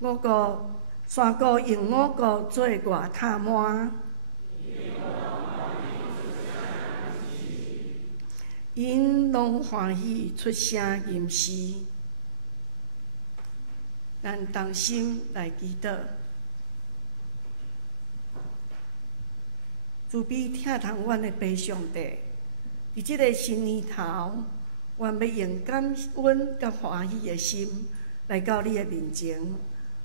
五谷山谷用五谷做外塔满，因拢欢喜出声吟诗。咱同心来祈祷，慈悲疼痛阮的爸上帝，伫即个新年头，阮要用感恩甲欢喜的心来到你的面前，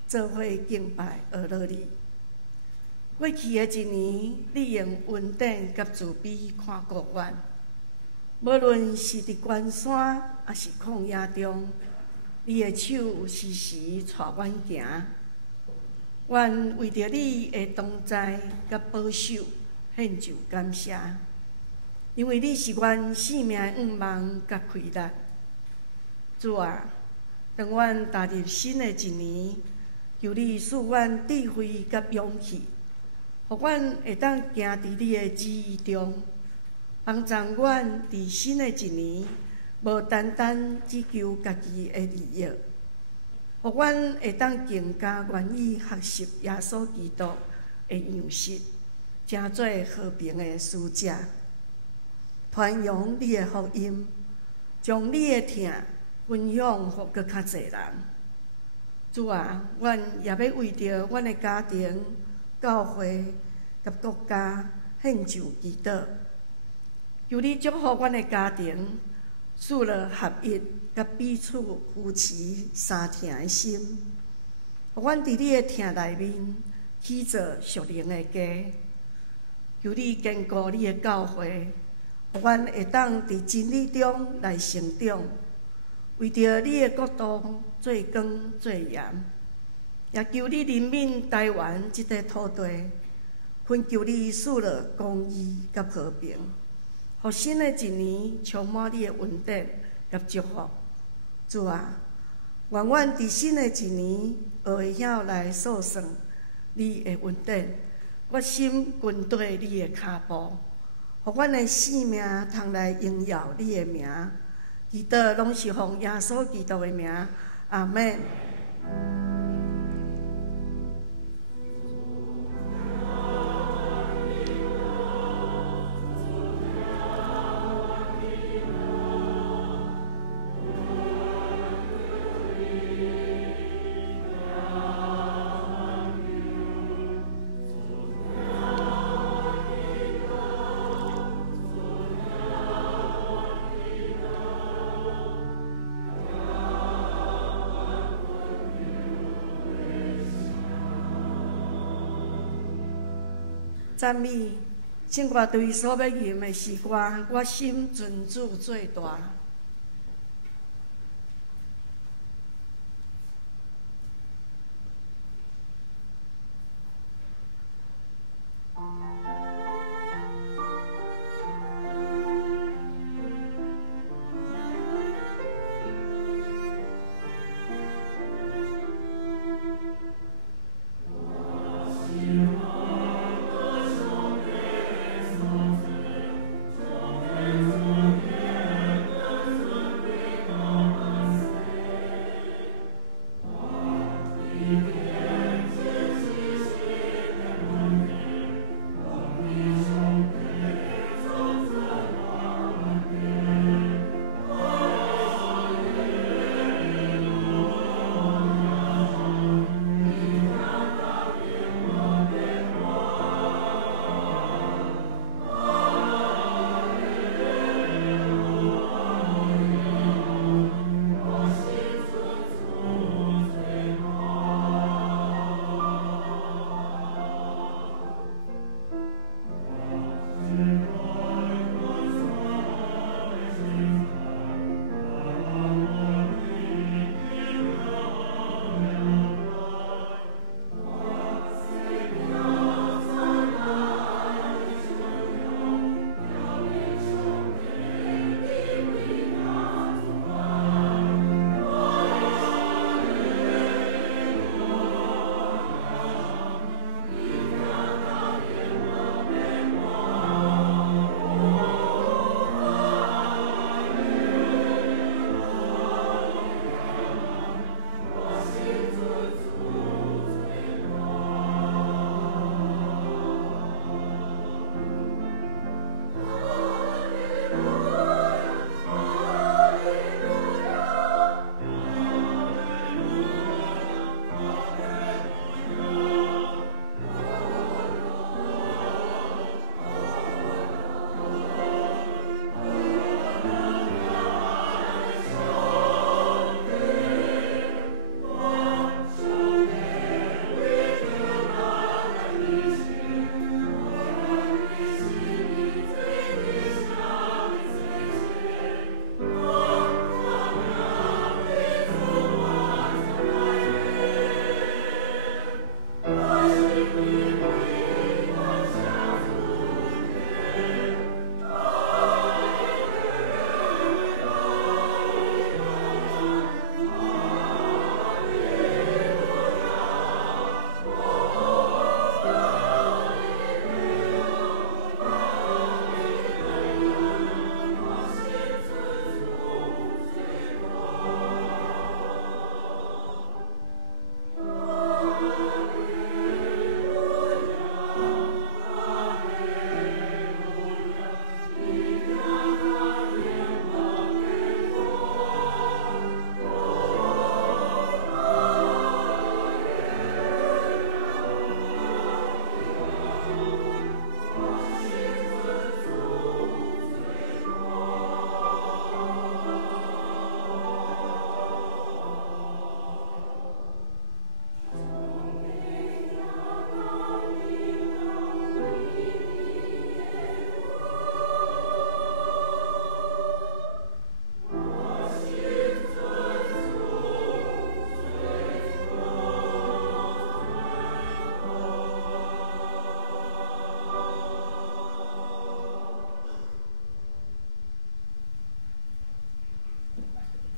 做伙敬拜阿罗你。过去的一年，你用恩典甲慈悲看顾阮，无论是伫关山，还是旷野中。你的手时时带阮行，愿为着你的同在甲保守，献上感谢。因为你是阮生命的愿望甲开力。主啊，当阮踏入新的一年，求你赐阮智慧甲勇气，互阮会当行伫你的旨意中，帮助阮伫新的一年。无单单只求家己的利益，互阮会当更加愿意学习耶稣基督的样式，成做和平的使者，传扬你的福音，将你的疼分享互搁较侪人。主啊，阮也要为着阮的家庭、教会甲国家献上祈祷，求你祝福阮的家庭。使了合一，甲彼此扶持相疼的心，互阮伫你的疼内面起造属灵的家。求你坚固你的教会，互阮会当伫真理中来成长，为着你的国度做光做盐。也求你怜悯台湾这块土地，恳求你使了公义甲和平。互新的一年充满你的恩典甲祝福，主啊，愿阮伫新的一年学会晓来数算你的恩典，决心跟对你的脚步，互阮的性命通来荣耀你的名。祈祷拢是奉耶稣基督的名，阿门。赞美，圣乐队所要吟的是歌，我心尊主最大。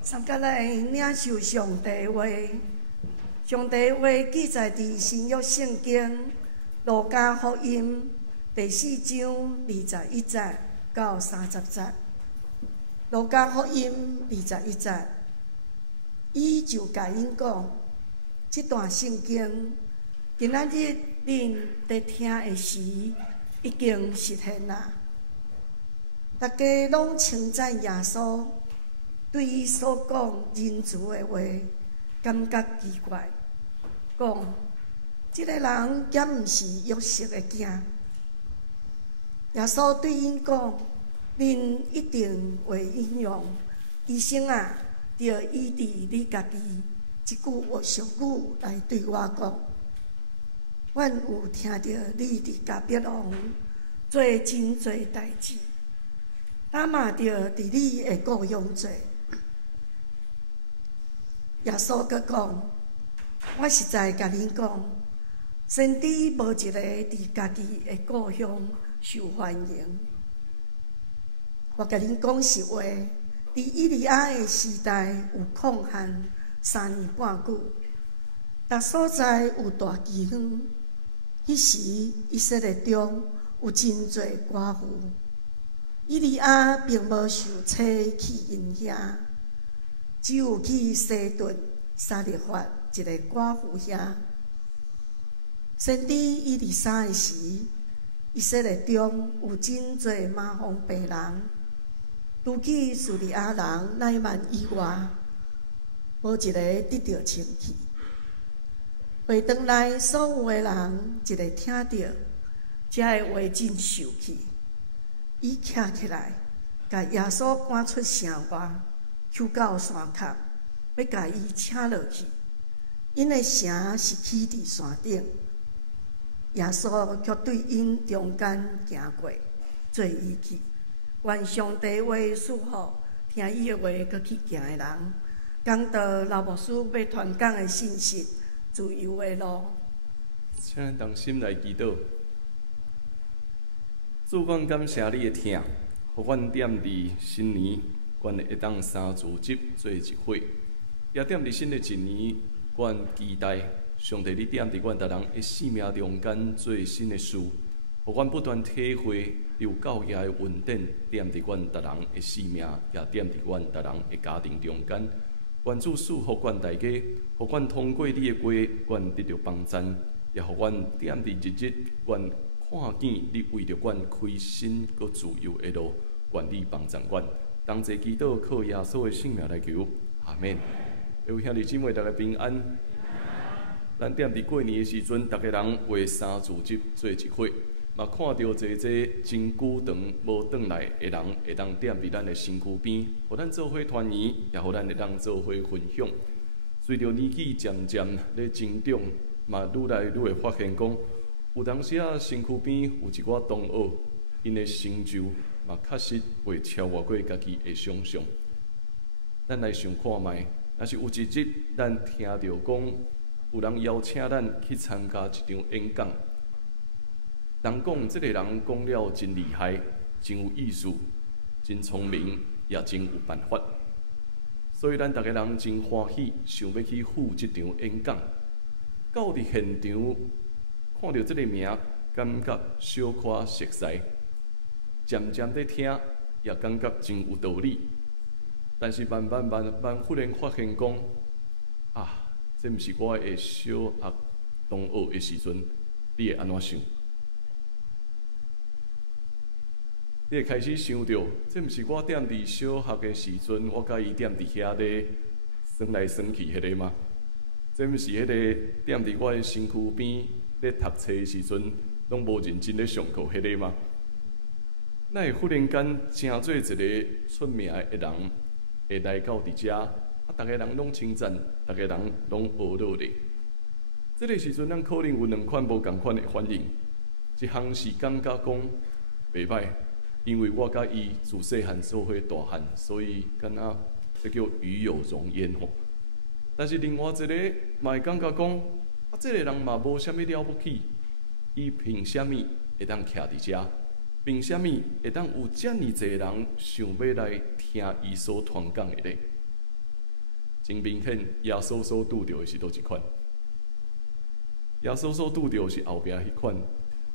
三甲来领受上帝话，上帝话记载伫新约圣经路加福音第4章21节到30节。路加福音21节，伊就甲因讲，这段圣经今仔日恁在听的时已经实现啦。大家拢称赞耶稣。对伊所讲仁慈的话，感觉奇怪，讲这个人敢毋是约瑟的囝？耶稣对因讲：“恁一定会引用医生啊，着医治你家己即句话俗语来对我讲。阮有听到你伫甲别人做真侪代志，咱嘛着伫你的故乡做。”耶稣阁讲：“我实在甲恁讲，先知无一个伫家己的故乡受欢迎。我甲恁讲实话，伫以利亚的时代有空闲3年半久，逐所在有大饥荒。迄时以色列中有真侪寡妇，以利亚并无受差去因遐。”只有去西顿撒勒法一个寡妇遐。先知以利沙的时，以色列中有真侪麻风病人，除去叙利亚人乃曼以外，无一个得到清气。会堂内所有的人一个听到这个话真受气，伊徛起来，甲耶稣赶出城外。求到山脚，要甲伊请落去。因的城是起伫山顶，耶稣却对因中间行过，做伊去。愿上帝话赐福，听伊的话搁去行的人，讲到老牧师要传讲的信息，自由的路。请咱同心来祈祷。主，阮感谢你的听，互阮踮伫新年。阮会当三自集做一会，也踮伫新的一年，阮期待上帝你踮伫阮逐人的生命中间做新的事，互阮不断体会有教业的稳定，踮伫阮逐人的生命，也踮伫阮逐人的家庭中间。愿主赐福阮大家，互阮通过你的话，阮得到帮助，也互阮踮伫日日，阮看见你为着阮开新佮自由的路，愿你帮助阮。同齐祈祷，靠耶稣的圣名来求，阿免。各位兄弟姊妹，大家平安。咱踮伫过年的时阵，大家人为三自集做一会，嘛看到侪真久长无转来的人，会当踮伫咱的身躯边，互咱做伙团圆，也互咱会当做伙分享。随着年纪渐渐咧增长，嘛愈来愈会发现讲，有当时啊身躯边有一寡同学，因的成就。嘛，确实会超越过家己的想象。咱来想看卖，若是有一日咱听到讲有人邀请咱去参加一场演讲，人讲这个人讲了真厉害，真有意思，真聪明，也真有办法。所以咱大家人真欢喜，想要去赴这场演讲。到伫现场看到这个名，感觉小可熟悉。渐渐地听，也感觉真有道理。但是慢慢忽然发现讲，啊，这毋是我的小学同学的时阵，你会安怎想？你会开始想到，这毋是我踮伫小学的时阵，我甲伊踮伫遐咧耍来耍去迄个吗？这毋是迄个踮伫我的身躯边咧读册的时阵，拢无认真咧上课迄个吗？咱会忽然间成做一个出名的人，会来到伫遮，大家人拢称赞，大家人拢学落咧。这个时阵，咱可能有两款无共款的反应，一项是感觉讲袂歹，因为我甲伊自细汉做伙大汉，所以敢若这叫与有荣焉吼。但是另外一个嘛会感觉讲，这个人嘛无啥物了不起，伊凭啥物会当徛伫遮？凭啥物会当有遮尔侪人想要来听伊所传讲的咧？真明显，耶稣所拄着的是倒一款？耶稣所拄着是后壁迄款。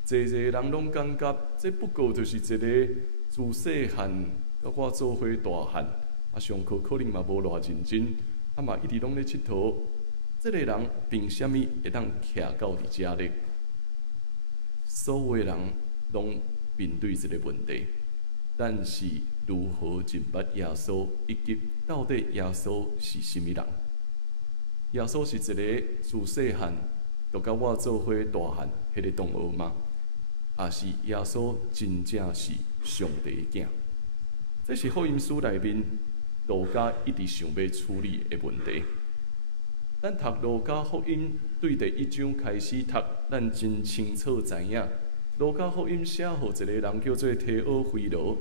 侪人拢感觉，这不过就是一个自细汉甲我做伙大汉，上课可能嘛无偌认真，嘛一直拢咧佚佗。这个人凭啥物会当徛到伫遮咧？所有人拢面对这个问题，但是如何认捌耶稣，以及到底耶稣是甚物人？耶稣是一个自细汉就甲我做伙大汉迄个同学吗？也是耶稣真正是上帝的囝？这是福音书内面路加一直想要处理的问题。咱读路加福音对第1章开始读，咱真清楚知影，路加福音写予一个人叫做提俄菲罗，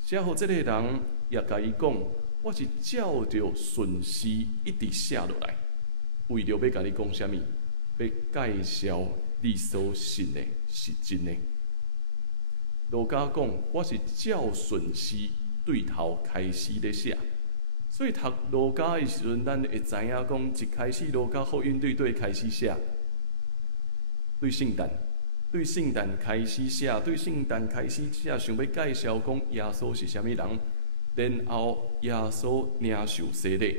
写予这个人也甲伊讲，我是照着顺序一直写落来，为着要甲你讲啥物，要介绍你所信的是真的。路加讲，我是照顺序对头开始咧写，所以读路加的时阵，咱会知影讲，一开始路加福音对开始写，对圣诞开始写，对圣诞开始写，想要介绍讲耶稣是啥物人，然后耶稣领受洗礼，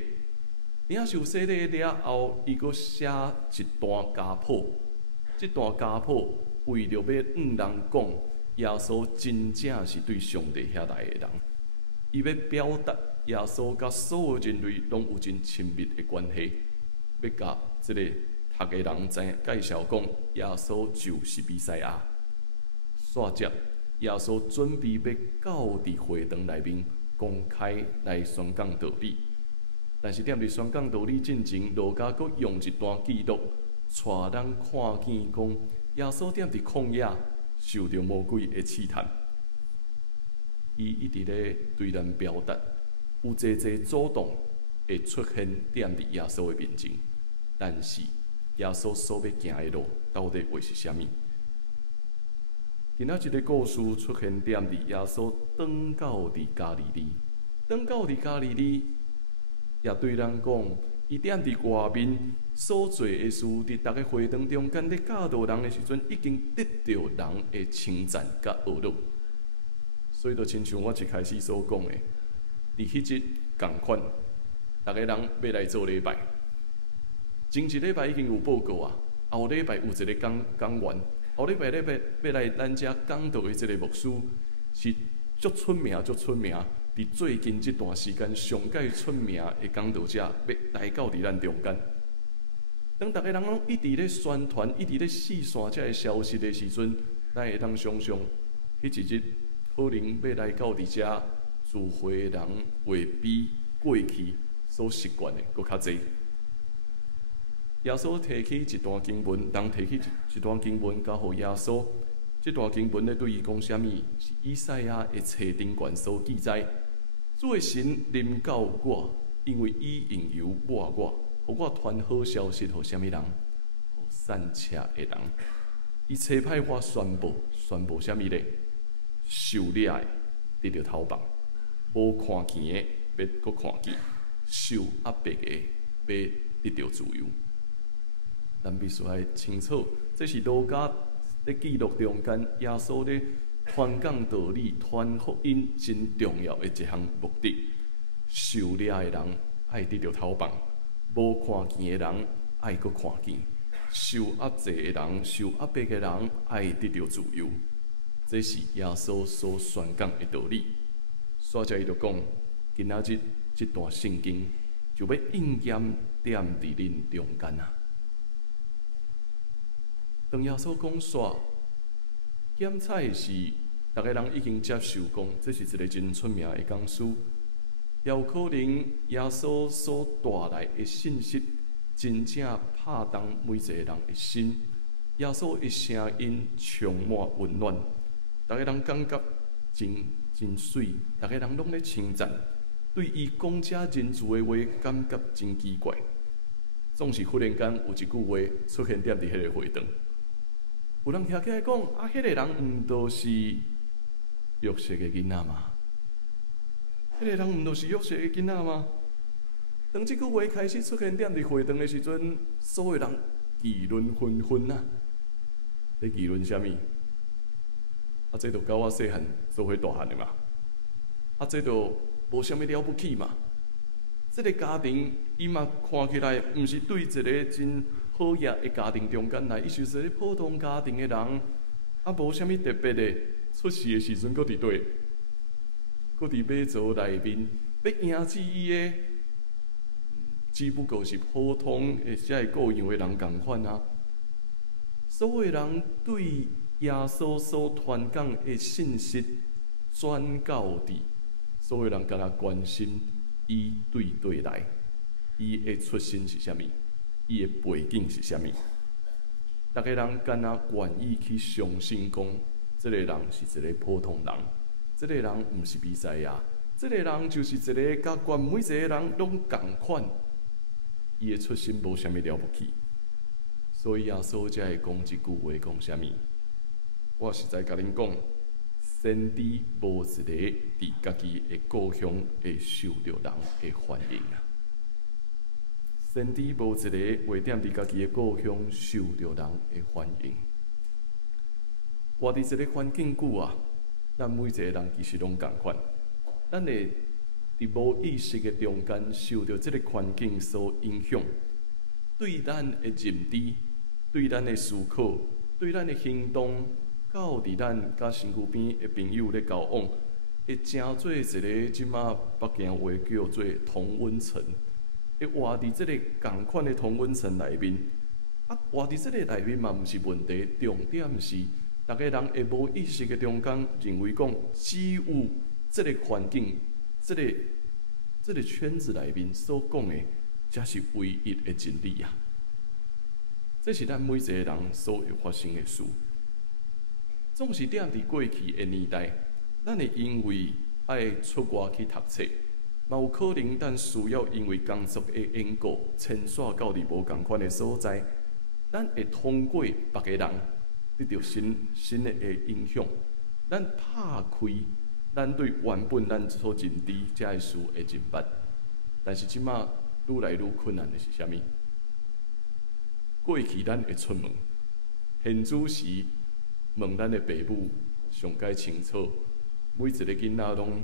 领受洗礼了后，伊阁写一段家谱，这段家谱为着要人讲耶稣真正是对上帝遐来的人，伊要表达耶稣甲所有人类拢有真亲密的关系，要甲这个读的人介绍讲耶稣就是弥赛亚。煞接耶稣准备要到伫会堂内面公开来宣讲道理，但是踮伫宣讲道理进前，路加阁用一段记录，带咱看见讲耶稣踮伫旷野受到魔鬼的试探，伊一直咧对咱表达，有侪阻挡会出现踮伫耶稣的面前，但是耶稣所要行的路到底会是啥物？今仔日个故事出现踮伫耶稣转到伫加利利，也对咱讲，伊踮伫外面所做的事，伫逐个会堂中间咧教导人的时阵，已经得到人的称赞甲学乐。所以就亲像我一开始所讲的，伫迄日共款，逐个人要来做礼拜。前一礼拜已经有报告啊，后礼拜有一个讲员，后礼拜要来咱遮讲道的这个牧师是足出名，伫最近这段时间上界出名的讲道者，要来到伫咱中间。当逐个人拢一直咧宣传，一直咧试散这个消息的时阵，咱会当想象，迄一日可能要来到伫遮聚会的人会比过去所习惯的搁较侪。耶稣提起一段经文，人提起一段经文交予耶稣。这段经文咧对伊讲啥物？是以赛亚的册顶卷所记载。主的神临到我，因为伊用油抹我，互我传好消息，互啥物人？互散车的人。伊差派我宣布啥物咧？受掠的得到头棒，无看见的要搁看见，受压迫的要得到自由。咱必须要清楚，这是路加咧记录中间耶稣咧传讲道理、传福音真重要的一项目的。受掠的人爱得到头棒，无看见的人爱搁看见，受压制的人、受压迫的人爱得到自由。这是耶稣所宣讲的道理。所以伊就讲，今仔日这段圣经就要应验踮伫恁中间啊！当耶稣讲煞，检采是逐个人已经接受讲，这是一个真出名的讲师。也有可能耶稣所带来的信息，真正拍动每一个人的心。耶稣的声音充满温暖，逐个人感觉真水，逐个人拢咧称赞，对伊讲遮人字的话感觉真奇怪。总是忽然间有一句话出现踮伫迄个会堂。有人听起来讲，啊，迄个人毋就是约瑟的囡仔吗？迄个人毋就是约瑟的囡仔吗？当即句话开始出现踮伫会堂的时阵，所有人议论纷纷啊！咧议论啥物？啊，这著甲我细汉做伙大汉的嘛。啊，这著无啥物了不起嘛。这个家庭，伊嘛看起来毋是对一个真好业的家庭中间来，伊就是一个普通家庭的人，啊，无啥物特别的。出世的时阵，搁伫对，搁伫马槽内面，要赢死伊的，只不过是普通的遮个各样的人共款啊。所有人对耶稣所传讲的信息转到伫，所有人敢若关心伊对来，伊的出身是啥物，伊的背景是啥物。逐个人敢若愿意去相信讲。这个人是一个普通人，这个人毋是弥赛亚，这个人就是一个甲全每一个人拢共款，伊的出身无啥物了不起，所以耶稣才会讲一句话，讲啥物？我实在甲恁讲，先知无一个伫家己的故乡会受到人的欢迎啊！先知无一个会踮伫家己的故乡受到人的欢迎。活伫一个环境久啊，咱每一个人其实拢共款，咱会伫无意识的中间受到这个环境所影响，对咱的认知、对咱的思考、对咱的行动，到伫咱甲身躯边的朋友咧交往，会成做一个即马北京话叫做同温层，会活伫这个共款的同温层内面。啊，活伫这个内面嘛，毋是问题，重点是。逐个人会无意识的中间认为讲，只有这个环境、这个圈子内面所讲的，才是唯一的真理啊！这是咱每一个人所有发生的事。总是踮伫过去的年代，咱会因为爱出外去读册，嘛有可能咱需要因为工作的缘故，迁徙到伫无共款的所在，咱会通过别个人。得到新的影响，咱拍开咱对原本咱所认知遮个事的认捌，但是即马愈来愈困难的是啥物？过去咱会出门，现主时问咱的爸母上解清楚，每一个囡仔拢，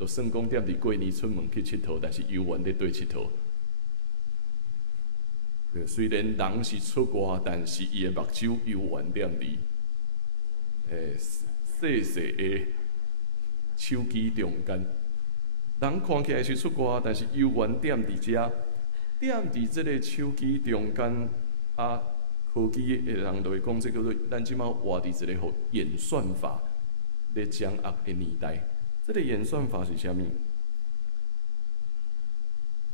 就算讲踮伫过年出门去佚佗，但是游园咧对佚佗。虽然人是出外，但是伊的目睭游园踮伫细细的手机中间。人看起来是出外，但是游园踮伫遮，踮伫这个手机中间啊，科技的人就会讲，这叫做咱即马活伫一个互演算法咧掌握的年代。这个演算法是啥物？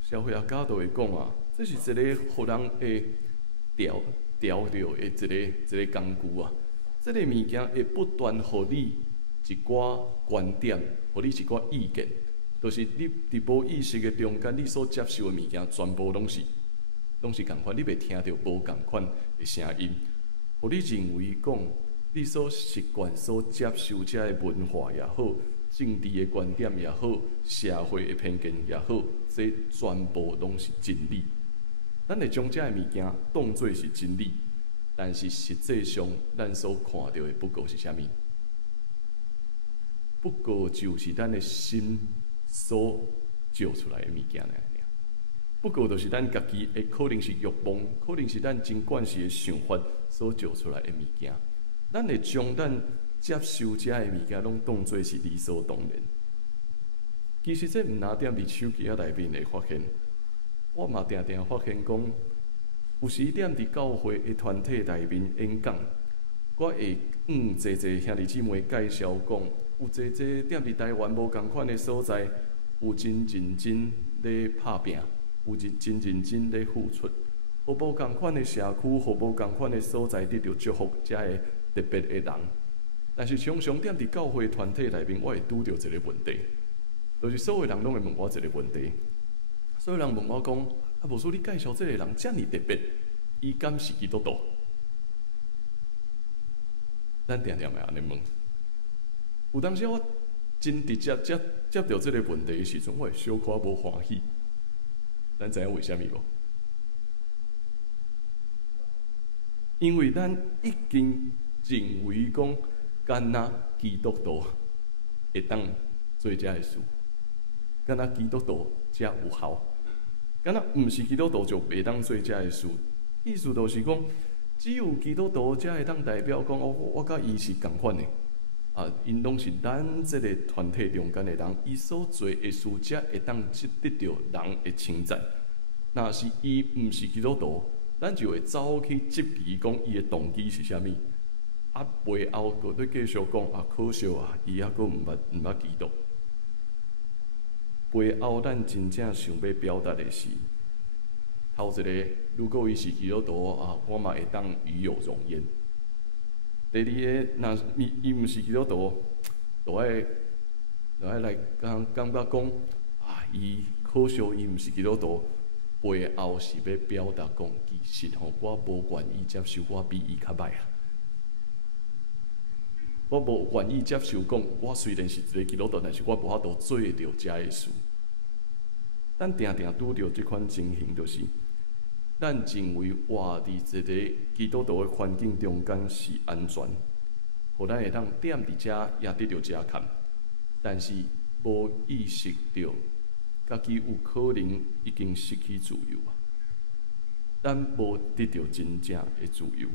社会学家都会讲啊。这是一个互人会调着的一个工具啊！这个物件会不断互你一寡观点，互你一寡意见，就是你伫无意识的中间，你所接受的物件，全部拢是共款，你袂听到无共款的声音，互你认为讲你所习惯、所接受遮个文化也好，政治的观点也好，社会的偏见也好，这全部拢是真理。咱会将遮个物件当作是真理，但是实际上，咱所看到的不过是啥物？不过就是咱的心所照出来的物件尔。不过就是咱家己的，可能是欲望，可能是咱真惯势的想法所照出来的物件。咱会将咱接受遮个物件，拢当作是理所当然。其实这毋单踮伫手机内面会发现。我嘛定定发现讲，有时踮伫教会的团体内面演讲，我会济兄弟姊妹介绍讲，有济踮伫台湾无共款的所在，有真认真咧拍拼，有真认真咧付出，互无共款的社区，互无共款的所在得到祝福，遮个特别的人。但是常常踮伫教会团体内面，我会拄到一个问题，就是所有人拢会问我一个问题。所有人问我讲，啊，无说你介绍这个人遮尔特别，伊敢是基督徒？咱定定会安尼问。有当时我真直接接到这个问题的时阵，我会小可无欢喜。咱知影为虾米无？因为咱已经认为讲，干那基督徒会当做这个事，干那基督徒才有效，干那毋是基督徒就袂当做这个事。意思就是讲，只有基督徒才会当代表讲，我甲伊是共款的。因拢是咱这个团体中间的人，伊所做的事才会当得到人的称赞。若是伊毋是基督徒，咱就会走去质疑讲伊的动机是啥物。背后搁咧继续讲可惜伊还阁毋捌基督。背后咱真正想要表达的是，头一个，如果伊是基督徒我嘛会当与有荣焉。第二个，若伊毋是基督徒，就爱来感觉讲伊可惜伊毋是基督徒，背后是要表达讲，其实我无愿意接受我比伊较歹我无愿意接受讲，我虽然是一个基督徒，但是我无法度做得到遮个事。咱定定拄着即款情形，就是咱认为活伫一个基督徒的环境中间是安全，互咱会当踮伫遮也得到遮看，但是无意识到家己有可能已经失去自由咱无得到真正的自由。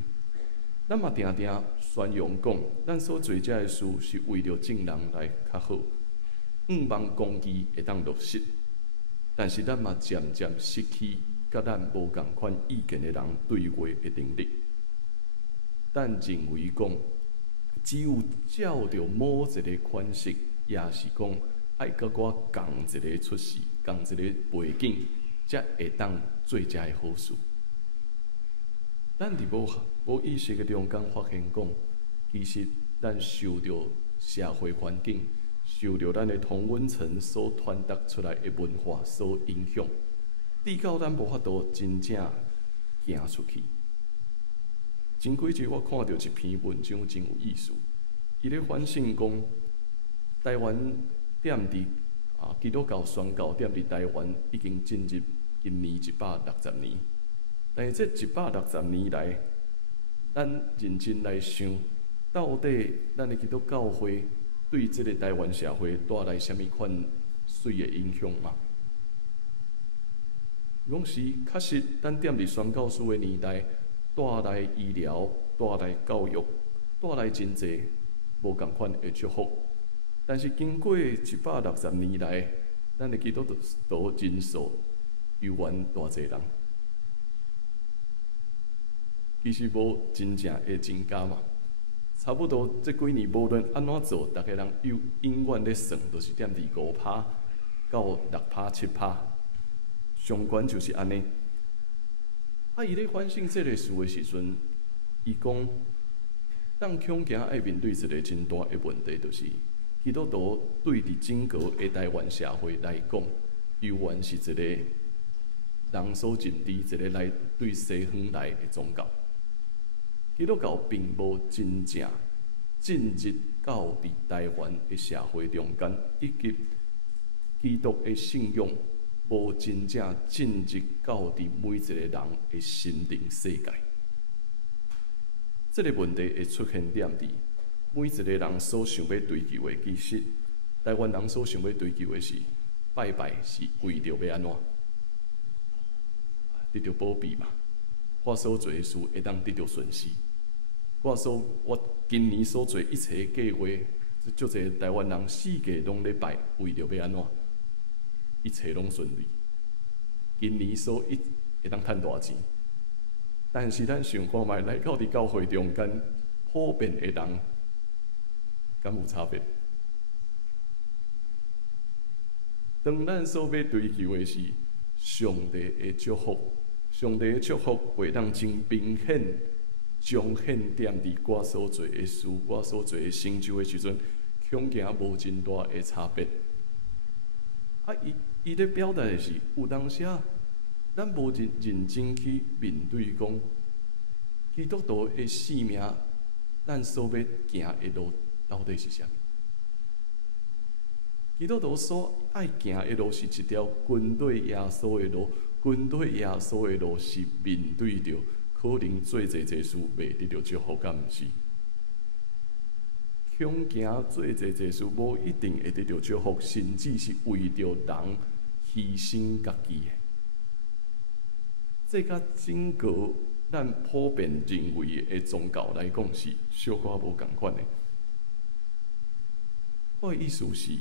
咱嘛定定宣扬讲，咱所做遮个事是为着众人来较好，望公义会当落实。但是咱嘛渐渐失去甲咱无共款意见的人对话的能力。咱认为讲，只有照着某一个款式，也是讲爱甲我共一个出世，共一个背景，才会当做遮个好事。咱伫无意识的中间发现讲，其实咱受着社会环境、受着咱的同温层所传达出来的文化所影响，逼到咱无法度真正行出去。前几日我看到一篇文章真有意思，伊咧反省讲，台湾踮伫基督教宣教踮伫台湾已经进入今年160年。但是这160年来，咱认真来想，到底咱的基督教会对这个台湾社会带来什么款水的影响吗？讲是确实，咱踮伫宣教士的年代，带来医疗、带来教育、带来真济无共款的祝福。但是经过160年来，咱的基督徒人数犹原大济人。其实无真正会增加嘛，差不多这几年无论安怎做，大家人永远咧算，都是踮伫5%到6%、7%，上悬就是安尼。伊咧反省这个事的时阵，伊讲，咱恐惊爱面对一个真大的问题，就是基督徒对伫整个的台湾社会来讲，犹原是一个人所认知一个来对西方来的宗教。基督教并无真正进入到伫台湾的社会中间，以及基督的信仰无真正进入到伫每一个人的心灵世界。这个问题会出现点伫每一个人所想要追求的，其实台湾人所想要追求的是拜拜，是为着要安怎？得到保庇嘛？我所做的事会当得到顺遂。我今年所做一切计划，足侪台湾人世界拢咧拜，为着要安怎？一切拢顺利。今年会当赚大钱，但是咱想看卖，来到伫教会中间，普遍的人，敢有差别？当咱所要追求的是上帝的祝福，上帝的祝福会当真明显。彰显踮伫我所做的事，我所做的成就的时阵，恐惊无真大的差别。伊咧表达的是，有当时咱无认真去面对讲，基督徒的性命，咱所要行的路到底是啥？基督徒所爱行的路是一条军队耶稣的路，跟对耶稣的路是面对着可能做侪事未得到祝福，敢毋是？恐惊做侪事无一定会得到祝福，甚至是为着人牺牲家己的。这甲整个咱普遍认为的宗教来讲是小可无共款的。我的意思是，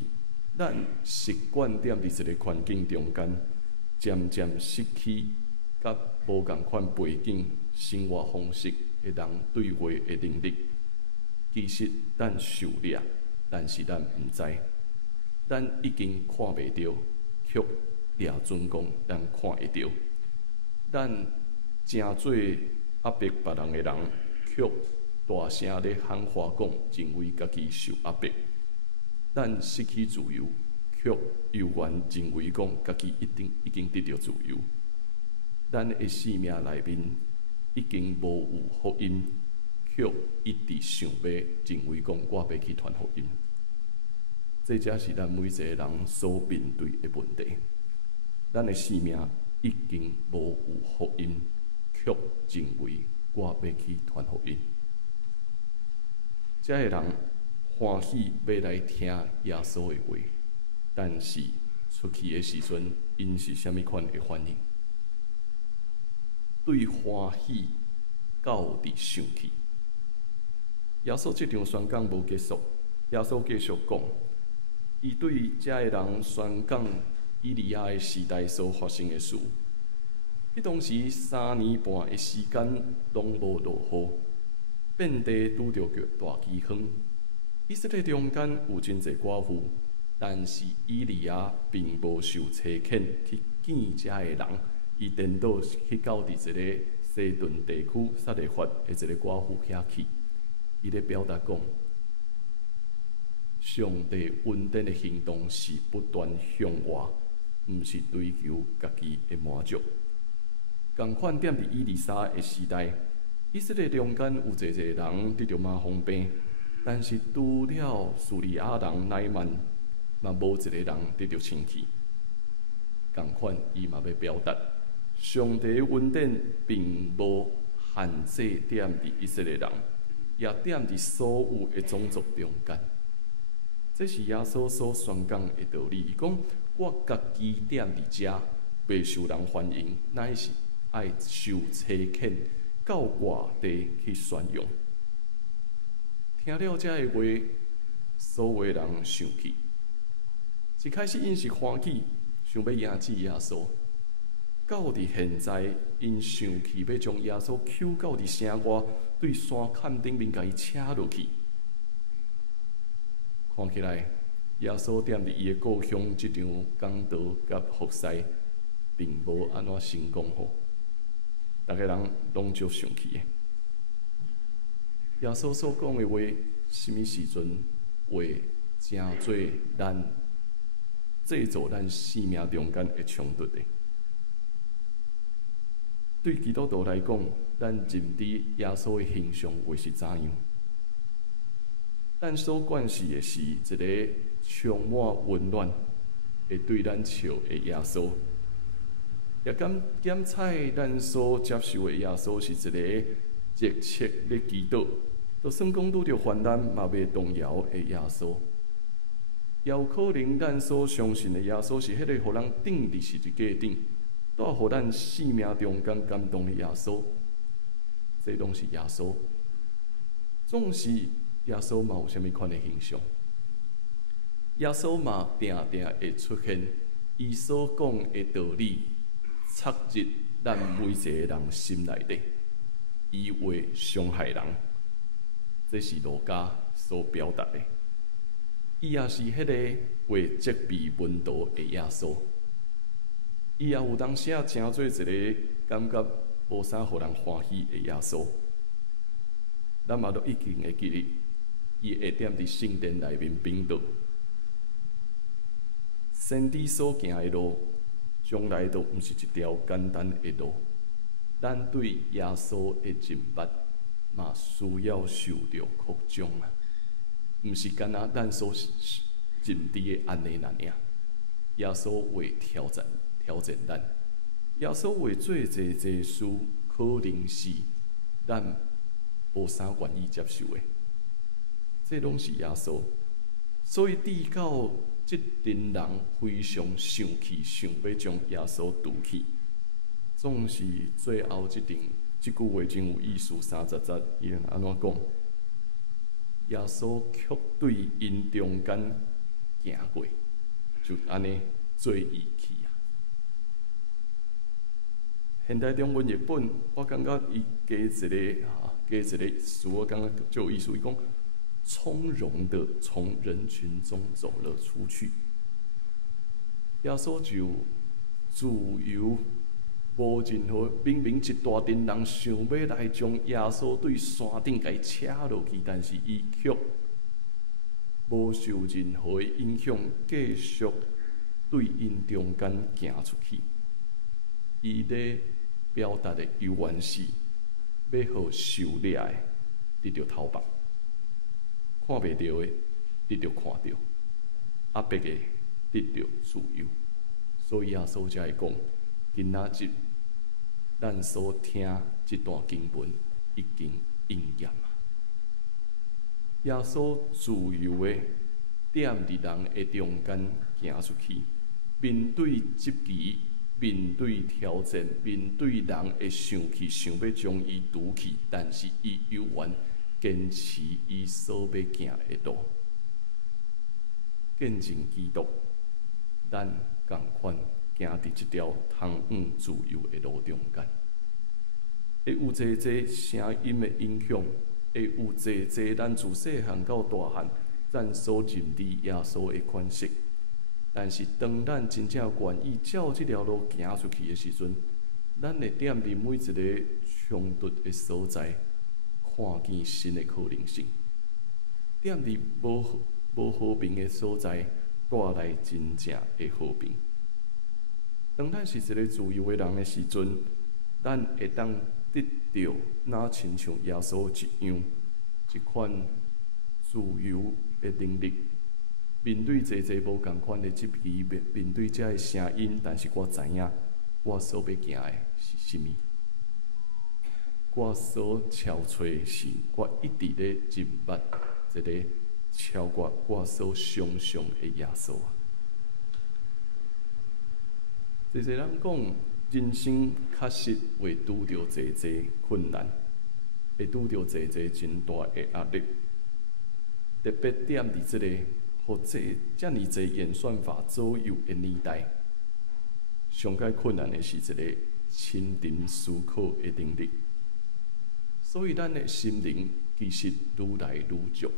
咱习惯踮伫一个环境中间，渐渐失去甲无共款背景、生活方式的人对话的能力。其实咱受掠，但是咱毋知，咱已经看袂到，却掠准讲咱看会到。咱正做压迫别人的人，却大声咧喊话讲，认为家己受压迫。咱失去自由，却犹原认为讲家己已经得到自由。咱的生命内面已经无有福音。却一直想要认为讲我要去传福音，这才是咱每一个人所面对的问题。咱的生命已经无有福音，却认为我要去传福音。这个人欢喜要来听耶稣的话，但是出去的时阵，因是虾米款的反应？对欢喜到伫生气。耶稣这场宣讲无结束，耶稣继续讲，伊对这个人宣讲以利亚的时代所发生的事。迄当时3年半的时间拢无落雨，遍地拄着大饥荒。以色列中间有真侪寡妇，但是以利亚并无受差遣去见这个人，伊颠倒去到伫一个西顿地区撒勒法的一个寡妇遐去。伊咧表达讲，上帝恩典的行动是不断向外，毋是追求家己的满足。共款踮伫以利沙的时代，以色列中间有侪人得着麻风病，但是除了叙利亚人乃曼，嘛无一个人得着清气。共款，伊嘛要表达，上帝的恩典并无限制踮伫以色列人。也踮伫所有的种族中间，这是耶稣所宣讲的道理。伊讲：我家己踮伫遮，袂受人欢迎，乃是爱受差遣到外地去宣扬。听了这个话，所有人生气，一开始因是欢喜，想要压制耶稣。到伫现在，因生气要将耶稣揪到伫城外，对山坎顶面，甲伊扯落去。看起来，耶稣踮伫伊的故乡即场讲道甲服侍，并无安怎成功好。逐个人拢足生气的。耶稣所讲的话，什么时阵会成做咱制造咱生命中间的冲突的？对基督徒来讲，咱认知耶稣的形象会是怎样？咱所关系的是一个充满温暖、会对咱笑的耶稣，也敢检采咱所接受的耶稣是一个热切的祈祷，就算讲拄着患难嘛袂动摇的耶稣。也有可能咱所相信的耶稣是迄个互人顶伫十字架顶。带互咱生命中间感动的耶稣，这拢是耶稣。总是耶稣嘛有啥物款的形象？耶稣嘛定定会出现，伊所讲的道理，插入咱每一个人心内底，伊会伤害人。这是路加所表达的。伊也是迄个会责备问道的耶稣。伊也有当时成做一个感觉无啥互人欢喜的耶稣。咱嘛都已经会记得，伊会踮伫圣殿内面秉道。先知所行的路，从来都毋是一条简单的路。咱对耶稣的认捌，嘛需要受到扩张啊！毋是干那咱所认知的安尼那尔。耶稣会挑战咱。耶稣为做这事，可能是咱无啥愿意接受的，这拢是耶稣。所以抵到即群人非常生气，想要将耶稣除去。总是最后即句话真有意思，30节伊安怎讲？耶稣却对因中间行过，就安尼做伊去啊。现代中文译本，我感觉伊加一个词，我感觉就有意思。伊讲从容的从人群中走了出去。耶稣就自由。无任何明明一大群人想要来将耶稣对山顶给扯落去，但是伊却无受任何影响，继续对因中间行出去。伊咧表达的犹原是要互受掠的得到头目，看袂到的得到看到，压迫的得到自由。所以耶稣才会讲，今仔日咱所听这段经文已经应验啊！耶稣自由的踮伫人的中间行出去，面对质疑，面对挑战，面对人的生气，想要将伊除去，但是伊犹原坚持伊所要行的路，见证基督，咱同款。行伫这条通往自由的路中间，会有济声音的影响，会有济咱自细汉到大汉，咱所认知耶稣的款式。但是当咱真正愿意照这条路行出去的时阵，咱会踮伫每一个冲突的所在，看见新的可能性；踮伫无和平的所在，带来真正的和平。当咱是一个自由的人的时阵，咱会当得到那亲像耶稣一样，一款自由的能力。面对济无共款的质疑，面对这个声音，但是我知影我所要行的是甚物。我所超找是我一直咧认捌一个超过我所想象的耶稣。济人讲，人生确实会拄着济困难，会拄着济真大的压力。特别踮伫这个，互遮尔济演算法左右的年代，上界困难的是一个深沉思考的能力。所以，咱的心灵其实愈来愈弱。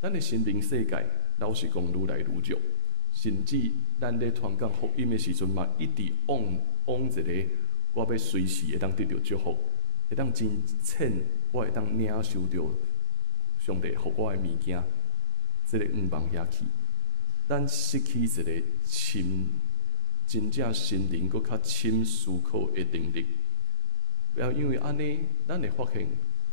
咱的心灵世界，老实讲，愈来愈弱。甚至咱咧传讲福音的时阵嘛，一直往一个我要随时会当得到祝福，会当真浅，我会当领受到上帝给我的物件，这个愿望遐去，咱失去一个真正心灵搁较深思考的能力。不要因为安尼，咱会发现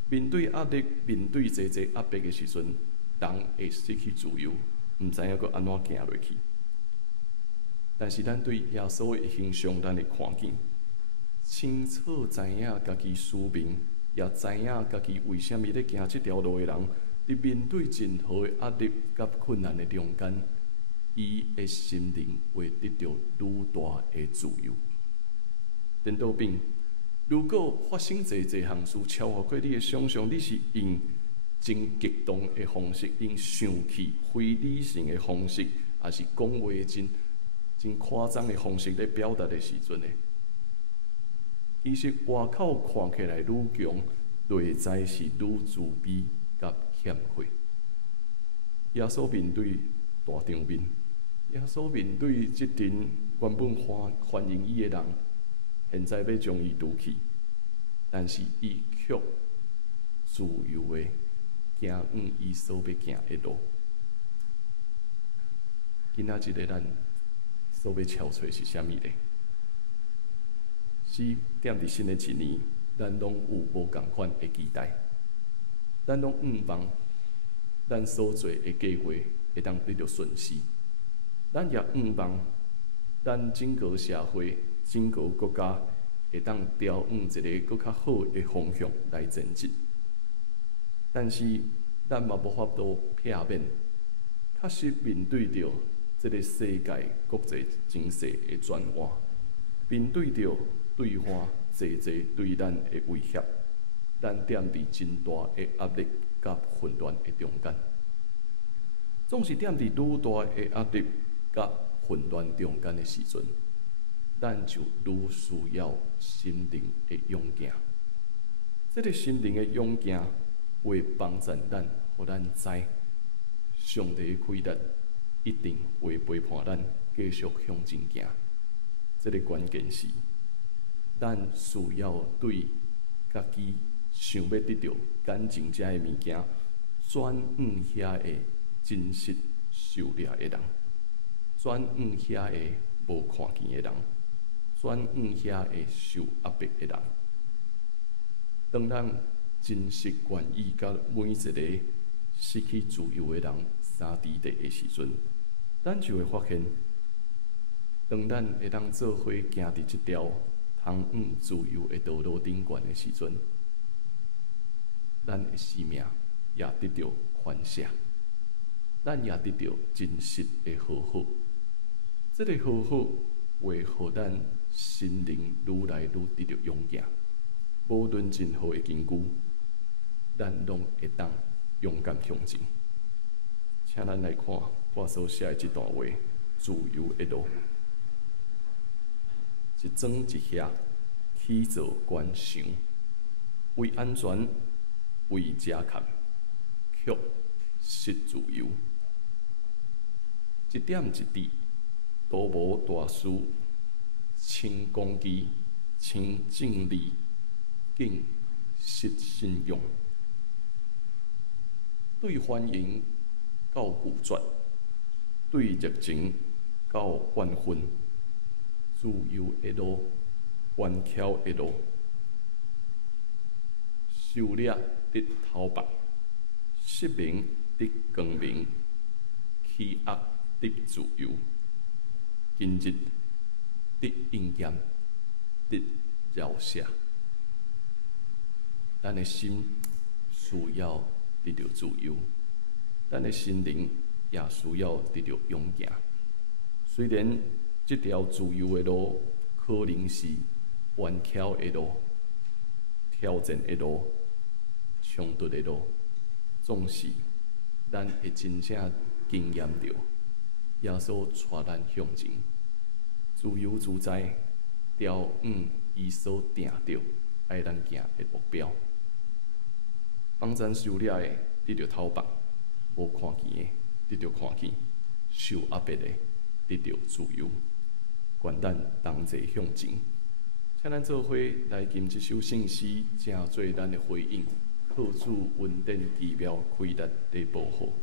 面对压力、面对济压迫的时阵，人会失去自由，毋知影搁安怎行落去。但是咱对耶稣的形象，咱会看见，清楚知影家己使命，也知影家己为虾米咧行这条路的人，伫面对任何的压力甲困难的中间，伊的心灵会得到愈大的自由。颠倒边，如果发生济项事超过你的想象，你是用真激动的方式，用生气、非理性的方式，还是讲话真夸张的方式来表达的时阵呢？其实外口看起来愈强，内在是愈自卑甲欠缺。耶稣面对大场面，耶稣面对这群原本欢迎伊的人，现在要将伊除去，但是伊却自由的行往伊所要行的路。今仔日的咱所要超找是啥物呢？是踮伫新的一年，咱拢有无共款的期待，咱拢愿望咱所做的计划会当得到顺遂，咱也愿望咱整个社会整个国家会当调往一个更较好的方向来前进。但是，咱嘛无法度避免，确实面对着这个世界国际情势的转换，面对着对方济对咱的威胁，咱踮伫真大的压力甲混乱的中间。总是踮伫愈大的压力甲混乱中间的时阵，咱就愈需要心灵的勇行。这个心灵的勇行会帮助咱，互咱知，上帝的开达一定会陪伴咱继续向前行。这个关键是，咱需要对家己想要得到感情遮的物件，转往遐个真实受掠的人，转往遐个无看见的人，转往遐个受压迫的人。当咱真实愿意甲每一个失去自由的人相伫地的时阵，咱就会发现，当咱会当做伙行伫这条通往自由的道路顶悬的时阵，咱的生命也得到宽赦，咱也得到真实的和好。这个和好会互咱心灵愈来愈得到勇行，无论任何的根据，咱拢会当勇敢向前。请咱来看我所写的这段话：自由的路，一庄一歇，起坐观想，为安全，为遮看，却失自由。一点一滴，都无大事，轻攻击，轻正理，竟失信用。对欢迎到拒绝，对热情到怨恨，自由的路，弯巧的路，受掠得头白，失明得光明，欺压得自由，今日得应验，得饶赦。咱的心需要得到自由，咱的心灵也需要得到勇行。虽然这条自由的路可能是弯巧的路、挑战的路、冲突的路，总是咱会真正经验到耶稣带咱向前，自由自在，朝往伊所定着爱咱行的目标。帮咱受掠的得到头白，无看见的得到看见，受压迫的得到自由。愿咱同齐向前，请咱做伙来吟这首圣诗，正做咱的回应，靠主恩典奇妙开达的保护。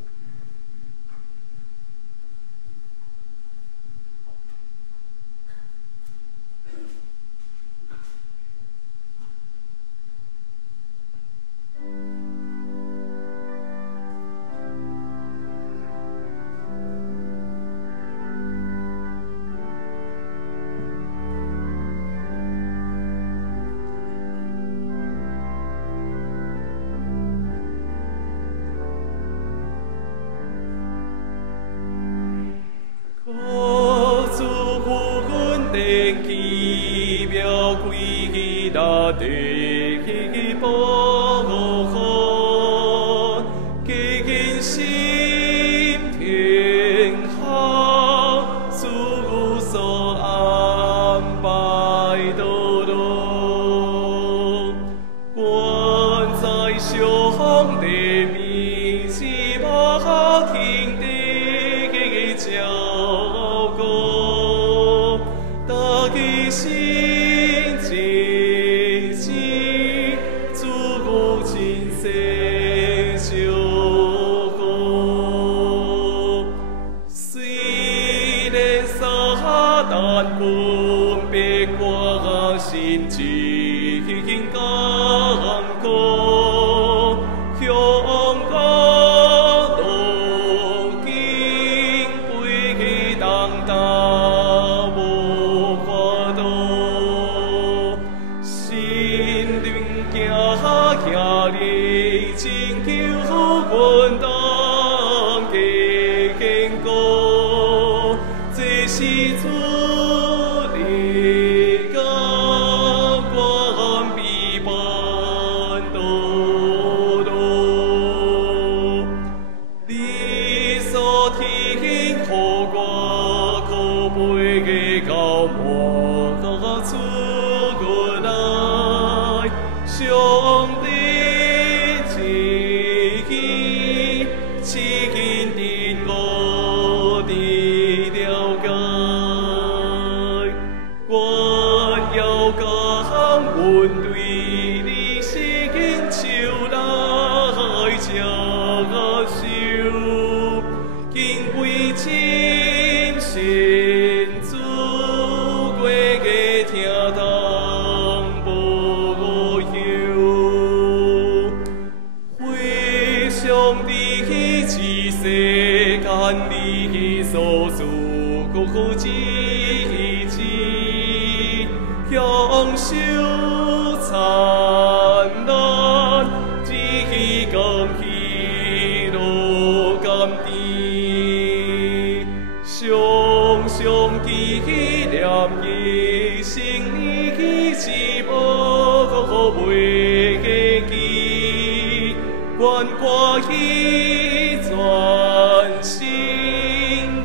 心情感动，向拯救阮当家坚固，这是主你甲我必办道路。你所天予我可悲的高莫出阮来，上帝旨意赐紧定我的了解，我要讲阮对你是紧手来接受，敬畏真神主过个听当保佑，为上帝之世间你所赐国之志，享受灿烂之甘喜乐甘甜，常常纪念一生你之宝贝个记，愿歌喜全心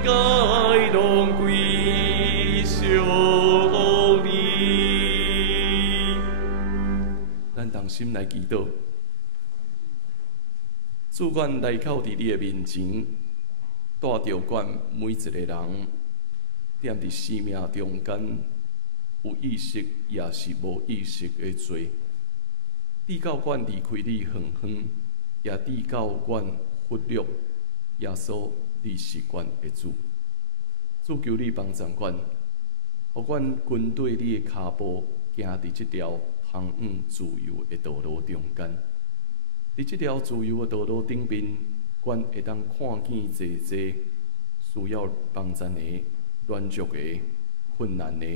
该拢归属你。咱同心来祈祷，主愿来靠伫你的面前，带着阮每一个人，踮伫生命中间，有意识也是无意识的罪，直到阮离开你远远，也直到阮忽略耶稣你是阮的主。主求你帮助阮，互阮跟对你的脚步，行伫这条通往自由的道路中间。伫这条自由的道路顶面，阮会当看见济济需要帮助的、软弱的、困难的、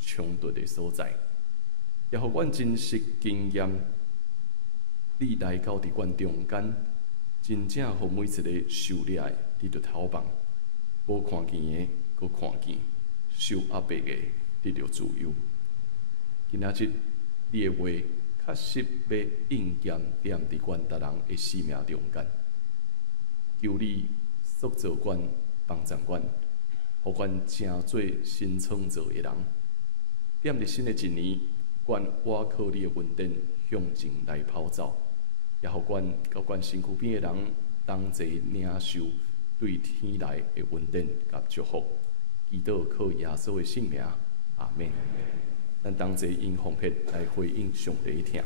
冲突的所在，也互阮真实经验，你来到伫阮中间，真正互每一个受掠的，你着逃亡；无看见的，搁看见；受压迫的，你着自由。今仔日，你的话确实要应验踮伫阮逐人的生命中间。求你塑造阮，帮助阮，互阮成做新创造的人。踮伫新的一年，阮倚靠你的恩典向前来跑走，也互阮甲阮身躯边的人同齐领受对天来的恩典甲祝福。祈祷靠耶稣的圣名，阿门。咱同齐用奉献来回应上帝的听。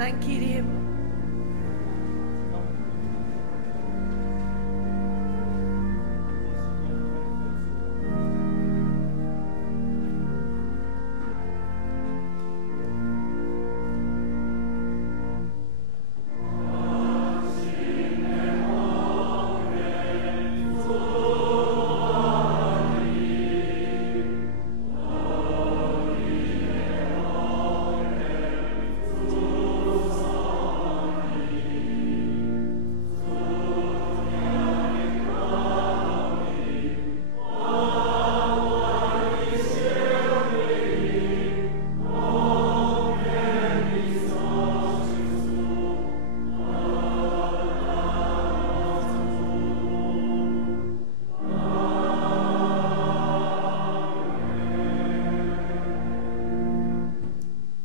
咱起立。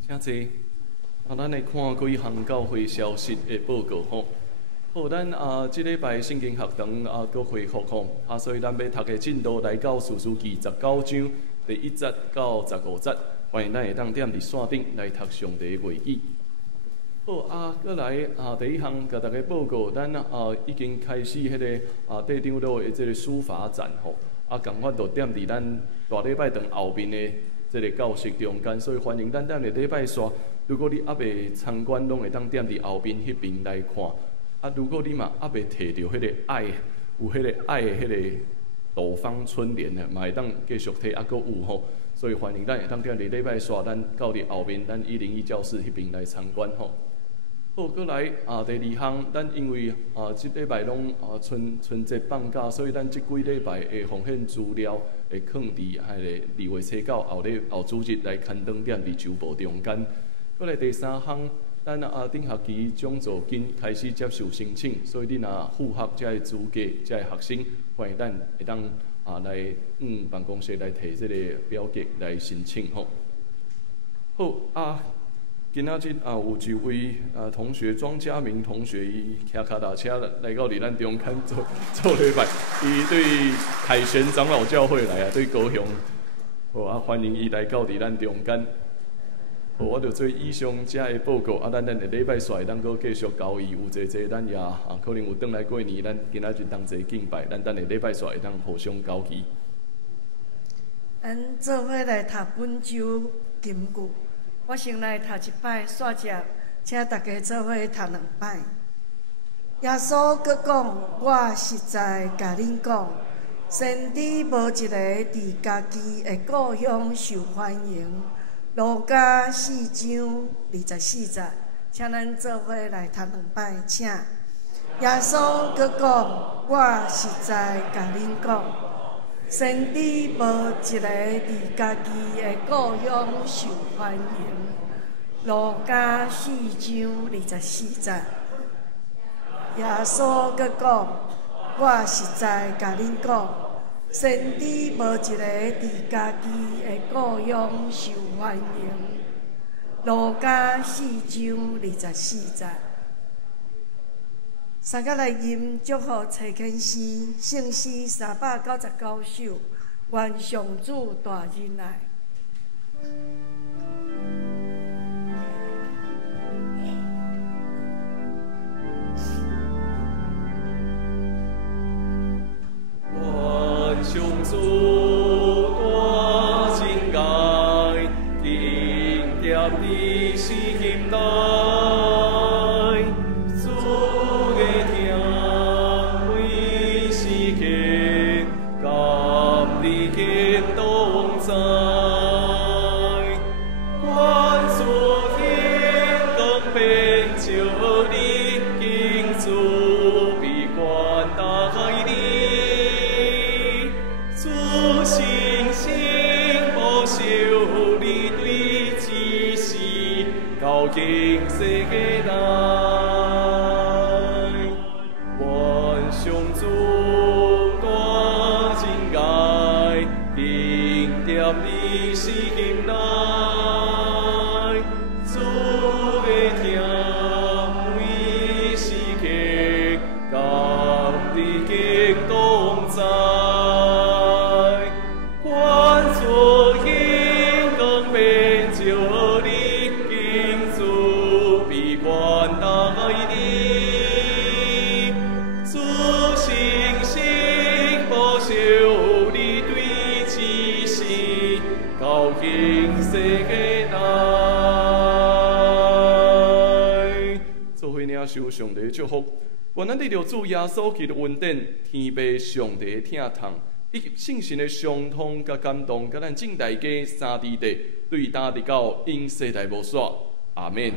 真侪咱来看几项教会消息的报告吼。好，咱即礼拜圣经学堂搁恢复吼，所以咱要读的进度来到士师记19章第1节到15节，欢迎咱会当踮伫线顶来读上帝的话语。好搁来第一项甲大家报告，咱已经开始迄个地长老的即个书法展吼，共款就踮伫咱大礼拜堂后面的即个教室中间，所以欢迎咱踮伫礼拜煞。如果你还未参观，拢会当踮伫后边迄边来看。如果你嘛还未摕到迄个爱，有迄个爱的迄个斗方春联嘛会当继续摕，搁有吼。所以欢迎咱会当踮伫礼拜煞，咱到伫后面咱101教室迄边来参观吼。好，搁来第二项，咱因为即礼拜拢春节放假，所以咱即几礼拜的奉献资料会放伫迄个2月初9后主日来刊登踮伫周报中间。搁来第三项，咱顶学期奖助金开始接受申请，所以你若符合这个资格，这个学生欢迎咱会当来办公室来摕即个表格来申请吼。好今仔日有一位同学庄家明同学，伊骑脚踏车来到伫咱中间做礼拜，伊对海神长老教会来对高雄，好欢迎伊来到伫咱中间。好，我就做以上这的报告，咱的礼拜煞会当搁继续交易，有济咱也可能有转来过年，咱今仔日同齐敬拜，咱等下礼拜煞会当互相交易。咱做伙来读本周金句。我先来读一摆，煞接，请大家做伙读2摆。耶稣阁讲：“我实在甲恁讲，先知无一个伫家己的故乡受欢迎。”路加4章24节，请咱做伙来读2摆，请。耶稣阁讲：“我实在甲恁讲，先知无一个伫家己的故乡受欢迎。”路加4章24节，耶稣阁讲：“我实在甲恁讲。”先知无一个伫家己的故乡受欢迎。路加4章24节。三甲来吟祝福册签诗，圣诗399首，愿上主大仁爱。上主大仁爱，敬念你心内，主的听为世界，甲你行同在，愿主天光遍照你，敬主比冠大海里。高敬世界内，愿上主大仁爱，定踮你心内，主的听为世界，甲你敬同在，愿主天光遍照你。到今世界代。做伙领受上帝的祝福，愿咱得着主耶稣基督的恩典，天父上帝的疼痛，以及圣神的相通甲感动，甲咱正大家三弟弟对打伫到因世代无煞。阿免。